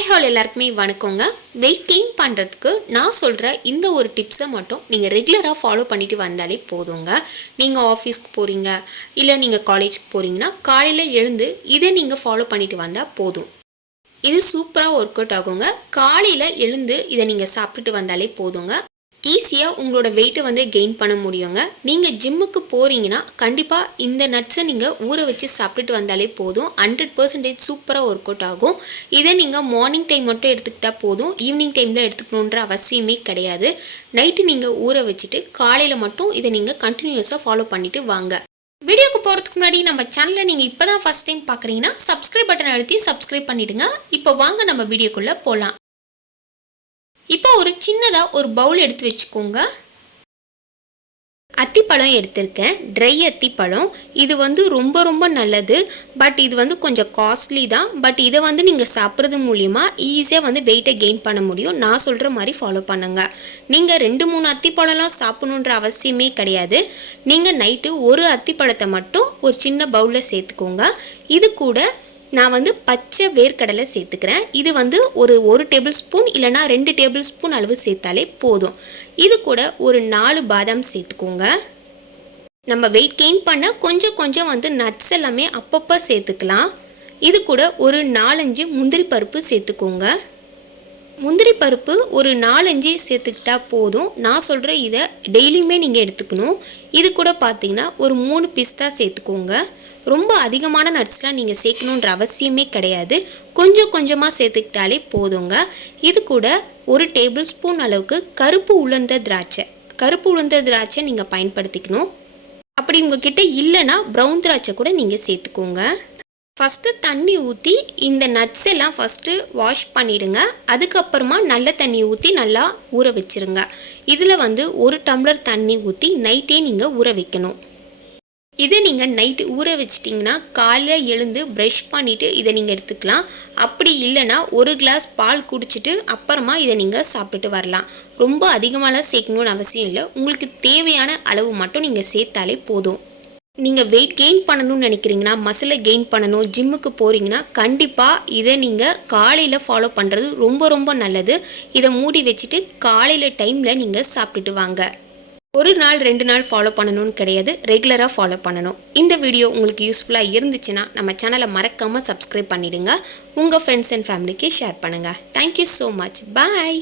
Hi hall எல்லாருக்குமே வணக்கங்க. Weight gain பண்ணுறதுக்கு நான் சொல்கிற இந்த ஒரு டிப்ஸை மட்டும் நீங்கள் ரெகுலராக ஃபாலோ பண்ணிட்டு வந்தாலே போதுங்க. நீங்கள் ஆஃபீஸ்க்கு போகிறீங்க இல்லை நீங்கள் காலேஜுக்கு போகிறீங்கன்னா காலையில் எழுந்து இதை நீங்கள் ஃபாலோ பண்ணிட்டு வந்தால் போதும். இது சூப்பராக ஒர்க் அவுட் ஆகுங்க. காலையில் எழுந்து இதை நீங்கள் சாப்பிட்டுட்டு வந்தாலே போதுங்க. ஈஸியாக உங்களோட வெயிட்டை வந்து கெயின் பண்ண முடியுங்க. நீங்கள் ஜிம்முக்கு போகிறீங்கன்னா கண்டிப்பாக இந்த நட்ஸை நீங்கள் ஊற வச்சு சாப்பிட்டுட்டு வந்தாலே போதும். ஹண்ட்ரட் பர்சன்டேஜ் சூப்பராக ஒர்க் அவுட் ஆகும். இதை நீங்கள் மார்னிங் டைம் மட்டும் எடுத்துக்கிட்டால் போதும். ஈவினிங் டைமில் எடுத்துக்கணுன்ற அவசியமே கிடையாது. நைட்டு நீங்கள் ஊற வச்சுட்டு காலையில் மட்டும் இதை நீங்கள் கண்டினியூஸாக ஃபாலோ பண்ணிவிட்டு வாங்க. வீடியோக்கு போகிறதுக்கு முன்னாடி நம்ம சேனலை நீங்கள் இப்போ தான் ஃபஸ்ட் டைம் பார்க்குறீங்கன்னா சப்ஸ்கிரைப் பட்டன் அழுத்தி சப்ஸ்கிரைப் பண்ணிவிடுங்க இப்போ வாங்க நம்ம வீடியோக்குள்ளே போகலாம் ஒரு சின்னதாக ஒரு பவுல் எடுத்து வச்சுக்கோங்க. அத்திப்பழம் எடுத்திருக்கேன். ட்ரை அத்திப்பழம். இது வந்து ரொம்ப ரொம்ப நல்லது. பட் இது வந்து கொஞ்சம் காஸ்ட்லி தான். பட் இதை வந்து நீங்கள் சாப்பிட்றது மூலிமா ஈஸியாக வந்து வெயிட்டை கெயின் பண்ண முடியும். நான் சொல்கிற மாதிரி ஃபாலோ பண்ணுங்கள் நீங்கள் ரெண்டு மூணு அத்திப்பழம்லாம் சாப்பிடணுன்ற அவசியமே கிடையாது. நீங்கள் நைட்டு ஒரு அத்திப்பழத்தை மட்டும் ஒரு சின்ன பவுலில் சேர்த்துக்கோங்க. இது கூட நான் வந்து பச்சை வேர்க்கடலை சேர்த்துக்கிறேன். இது வந்து ஒரு ஒரு டேபிள் ஸ்பூன் இல்லைனா ரெண்டு டேபிள் ஸ்பூன் அளவு சேர்த்தாலே போதும். இது கூட ஒரு நாலு பாதாம் சேர்த்துக்கோங்க. நம்ம வெயிட் கெயின் பண்ண கொஞ்சம் கொஞ்சம் வந்து நட்ஸ் எல்லாமே அப்பப்போ சேர்த்துக்கலாம். இது கூட ஒரு நாலஞ்சு முந்திரி பருப்பு சேர்த்துக்கோங்க. முந்திரி பருப்பு ஒரு நாலஞ்சு சேர்த்துக்கிட்டா போதும். நான் சொல்கிற இதை டெய்லியுமே நீங்கள் எடுத்துக்கணும். இது கூட பார்த்தீங்கன்னா ஒரு மூணு பிஸ்தா சேர்த்துக்கோங்க. ரொம்ப அதிகமான நட்ஸ்லாம் நீங்கள் சேர்க்கணுன்ற அவசியமே கிடையாது. கொஞ்சம் கொஞ்சமாக சேர்த்துக்கிட்டாலே போதுங்க. இது கூட ஒரு டேபிள் ஸ்பூன் அளவுக்கு கருப்பு உளுந்த திராட்சை. கருப்பு உளுந்த திராட்சை நீங்கள் பயன்படுத்திக்கணும். அப்படி உங்ககிட்ட இல்லைன்னா ப்ரௌன் திராட்சை கூட நீங்கள் சேர்த்துக்கோங்க. ஃபஸ்ட்டு தண்ணி ஊற்றி இந்த நட்ஸ் எல்லாம் ஃபஸ்ட்டு வாஷ் பண்ணிவிடுங்க அதுக்கப்புறமா நல்ல தண்ணி ஊற்றி நல்லா ஊற வச்சுருங்க. இதில் வந்து ஒரு டம்ளர் தண்ணி ஊற்றி நைட்டே நீங்கள் ஊற வைக்கணும். இதை நீங்கள் நைட்டு ஊற வச்சிட்டிங்கன்னா காலையில் எழுந்து ப்ரஷ் பண்ணிவிட்டு இதை நீங்கள் எடுத்துக்கலாம். அப்படி இல்லைன்னா ஒரு கிளாஸ் பால் குடிச்சிட்டு அப்புறமா இதை நீங்கள் சாப்பிட்டுட்டு வரலாம். ரொம்ப அதிகமாகலாம் சேர்க்கணும்னு அவசியம் இல்லை. உங்களுக்கு தேவையான அளவு மட்டும் நீங்கள் சேர்த்தாலே போதும். நீங்கள் வெயிட் கெயின் பண்ணணும்னு நினைக்கிறீங்கன்னா மசிலை கெயின் பண்ணணும் ஜிம்முக்கு போகிறீங்கன்னா கண்டிப்பாக இதை நீங்கள் காலையில் ஃபாலோ பண்ணுறது ரொம்ப ரொம்ப நல்லது. இதை மூடி வச்சுட்டு காலையில் டைமில் நீங்கள் சாப்பிட்டுட்டு வாங்க. ஒரு நாள் ரெண்டு நாள் ஃபாலோ பண்ணணும்னு கிடையாது. ரெகுலராக ஃபாலோ பண்ணணும். இந்த வீடியோ உங்களுக்கு யூஸ்ஃபுல்லாக இருந்துச்சுன்னா நம்ம சேனலை மறக்காமல் சப்ஸ்கிரைப் பண்ணிவிடுங்க உங்கள் ஃப்ரெண்ட்ஸ் அண்ட் ஃபேமிலிக்கு ஷேர் பண்ணுங்கள் thank you so much bye